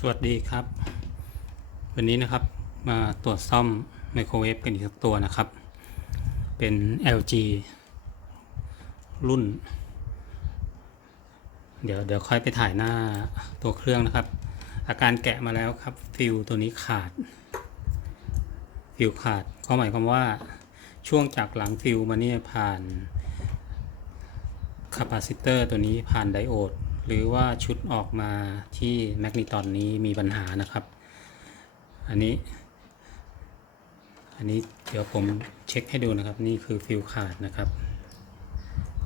สวัสดีครับ วันนี้นะครับมาตรวจซ่อมไมโครเวฟกันอีกสักตัวนะครับ เป็น LG รุ่น เดี๋ยวเดี๋ยวค่อยไปถ่ายหน้าตัวเครื่องนะครับ อาการแกะมาแล้วครับ ฟิวตัวนี้ขาด ฟิวขาดก็หมายความว่าช่วงจากหลังฟิวมาเนี่ยผ่านคาปาซิเตอร์ตัวนี้ผ่านไดโอด หรือว่าชุดออกมาที่แมกนิตอนนี้มีปัญหานะครับ อันนี้ อันนี้เดี๋ยวผมเช็คให้ดูนะครับ นี่คือฟิวขาดนะครับ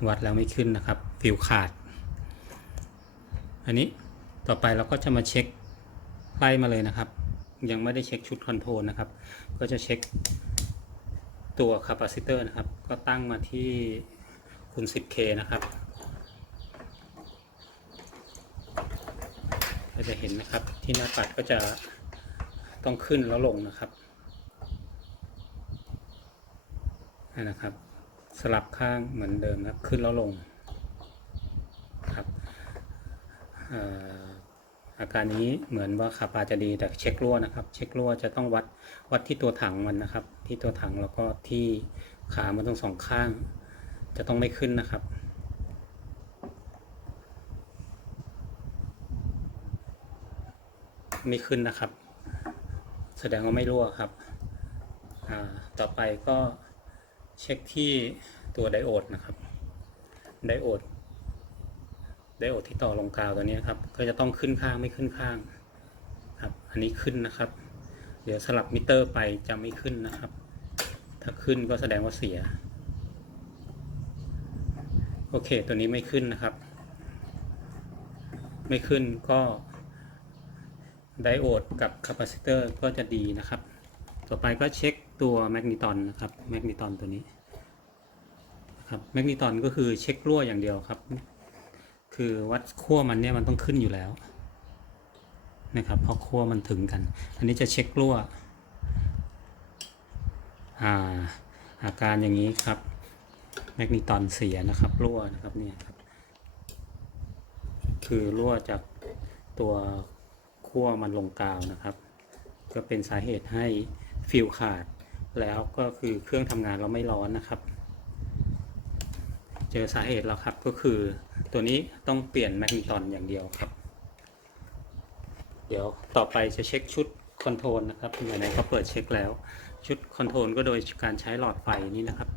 วัดแล้วไม่ขึ้นนะครับ ฟิวขาด อันนี้ต่อไปเราก็จะมาเช็คไล่มาเลยนะครับ ยังไม่ได้เช็คชุดคอนโทรลนะครับ ก็จะเช็คตัวคาปาซิเตอร์นะครับ ก็ตั้งมาที่คูณ 10K นะครับ จะเห็นนะครับ ที่หน้าปัดก็จะต้องขึ้นแล้วลงนะครับนนะครับ สลับข้างเหมือนเดิมครับขึ้นแล้วลงครับอาการนี้เหมือนว่าขับอาจจะดีแต่เช็ครั่วนะครับ เช็ครั่วจะต้องวัดวัดที่ตัวถังมันนะครับ ที่ตัวถังแล้วก็ที่ขามันต้องสองข้าง จะต้องไม่ขึ้นนะครับ ไม่ขึ้นนะครับ แสดงว่าไม่รั่วครับต่อไปก็เช็คที่ตัวไดโอดนะครับ ไดโอด ไดโอดที่ต่อลงกาวตัวนี้ครับ ก็จะต้องขึ้นข้างไม่ขึ้นข้างครับ อันนี้ขึ้นนะครับ เดี๋ยวสลับมิเตอร์ไปจะไม่ขึ้นนะครับ ถ้าขึ้นก็แสดงว่าเสีย โอเค ตัวนี้ไม่ขึ้นนะครับ ไม่ขึ้นก็ ไดโอดกับคาปาซิเตอร์ก็จะดีนะครับ ต่อไปก็เช็คตัวแมกนิตอนนะครับแมกนิตอนตัวนี้ครับแมกนิตอนก็คือเช็ครั่วอย่างเดียวครับ คือวัดขั้วมันเนี่ยมันต้องขึ้นอยู่แล้วนะครับเพราะขั้วมันถึงกัน อันนี้จะเช็ครั่วอ่าอาการอย่างนี้ครับแมกนิตอนเสียนะครับรั่วนะครับเนี่ยครับคือรั่วจากตัว ขั้วมันลงกาวนะครับ ก็เป็นสาเหตุให้ฟิวขาด แล้วก็คือเครื่องทำงานเราไม่ร้อนนะครับ เจอสาเหตุแล้วครับก็คือตัวนี้ต้องเปลี่ยนแมกนิตอนอย่างเดียวครับ เดี๋ยวต่อไปจะเช็คชุดคอนโทรลนะครับไหนๆก็เปิดเช็คแล้ว ชุดคอนโทรลก็โดยการใช้หลอดไฟนี้นะครับ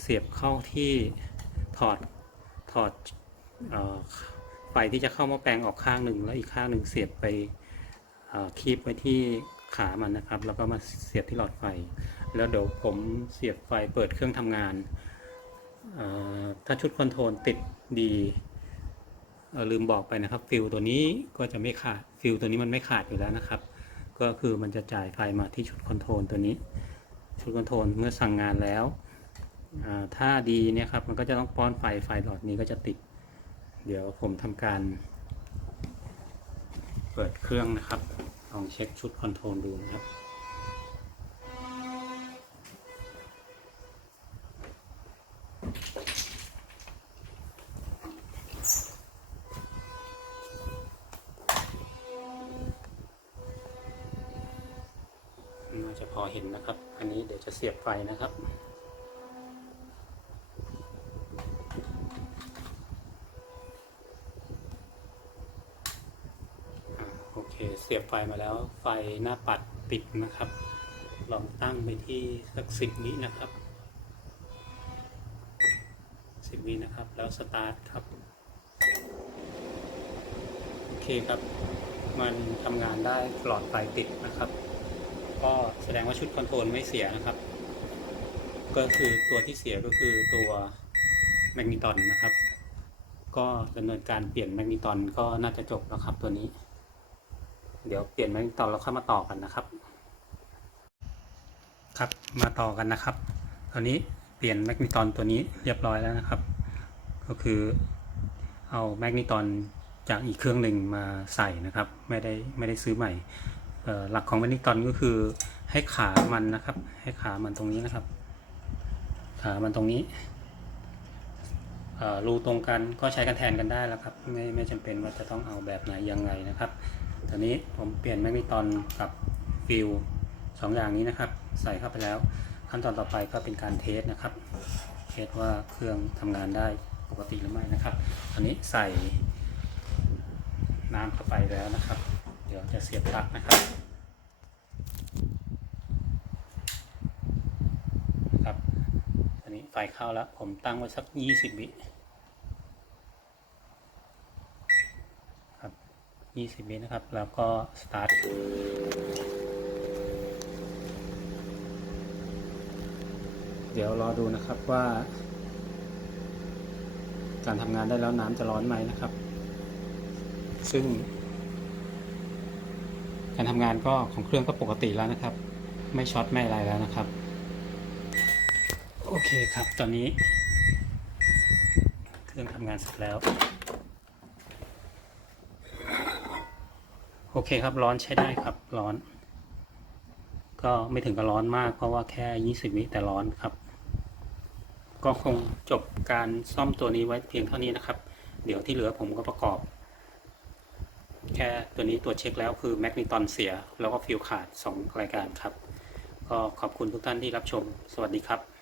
เสียบเข้าที่ถอดถอดเออ ฟที่จะเข้ามาแปลงออกข้างหนึ่งแล้วอีกข้างหนึ่งเสียบไปคีบไว้ที่ขามันนะครับ แล้วก็มาเสียบที่หลอดไฟ แล้วเดี๋ยวผมเสียบไฟเปิดเครื่องทำงาน ถ้าชุดคอนโทรลติดดีลืมบอกไปนะครับ ฟิลตัวนี้ก็จะไม่ขาดฟิลตัวนี้มันไม่ขาดอยู่แล้วนะครับ ก็คือมันจะจ่ายไฟมาที่ชุดคอนโทรลตัวนี้ ชุดคอนโทรลเมื่อสั่งงานแล้วถ้าดีเนี่ยครับมันก็จะต้องป้อนไฟไฟหลอดนี้ก็จะติด เดี๋ยวผมทำการเปิดเครื่องนะครับ ลองเช็คชุดคอนโทรลดูนะครับน่าจะพอเห็นนะครับ อันนี้เดี๋ยวจะเสียบไฟนะครับ อ่าโอ เคเสียบไฟมาแล้วไฟหน้าปัดติดนะครับ ลองตั้งไปที่สักสิบวินะครับสิบวินะครับ แล้วสตาร์ทครับ โอเคครับ มันทำงานได้หลอดไฟติดนะครับ ก็แสดงว่าชุดคอนโทรลไม่เสียนะครับ ก็คือตัวที่เสียก็คือตัวแมกนิตอนนะครับ ก็ดำเนินการเปลี่ยนแมกนิตอนก็น่าจะจบแล้วครับตัวนี้ เดี๋ยวเปลี่ยนแมกนิตอนแล้วค่อยมาต่อกันนะครับ ครับมาต่อกันนะครับ ตอนนี้เปลี่ยนแมกนิตอนตัวนี้เรียบร้อยแล้วนะครับ ก็คือเอาแมกนิตอนจากอีกเครื่องหนึ่งมาใส่นะครับ ไม่ได้ไม่ได้ซื้อใหม่หลักของแมกนิตอนก็คือให้ขามันนะครับ ให้ขามันตรงนี้นะครับ ขามันตรงนี้รูตรงกันก็ใช้กันแทนกันได้แล้วครับ ไม่ไม่จำเป็นว่าจะต้องเอาแบบไหนยังไงนะครับ ตอนนี้ผมเปลี่ยนแมกนีตอนกับฟิลสองอย่างนี้นะครับ ใส่เข้าไปแล้ว ขั้นตอนต่อไปก็เป็นการเทสนะครับ เทสว่าเครื่องทำงานได้ปกติหรือไม่นะครับ ตอนนี้ใส่น้ำเข้าไปแล้วนะครับ เดี๋ยวจะเสียบปลั๊กนะครับนะครับ ตอนนี้ไฟเข้าแล้ว ผมตั้งไว้สัก 20 วิครับ 20 วินะครับ แล้วก็สตาร์ทเดี๋ยวรอดูนะครับว่า การทำงานได้แล้วน้ำจะร้อนไหมนะครับ ซึ่ง การทำงานก็ของเครื่องก็ปกติแล้วนะครับ ไม่ช็อตไม่อะไรแล้วนะครับ โอเคครับตอนนี้ เครื่องทำงานเสร็จแล้ว โอเคครับร้อนใช้ได้ครับร้อน ก็ไม่ถึงกับร้อนมากเพราะว่าแค่ 20 วิแต่ร้อนครับ ก็คงจบการซ่อมตัวนี้ไว้เพียงเท่านี้นะครับ เดี๋ยวที่เหลือผมก็ประกอบ แค่ตัวนี้ตัวเช็คแล้วคือแมกนีตอนเสีย แล้วก็ฟิวขาด 2 รายการครับ ก็ขอบคุณทุกท่านที่รับชม สวัสดีครับ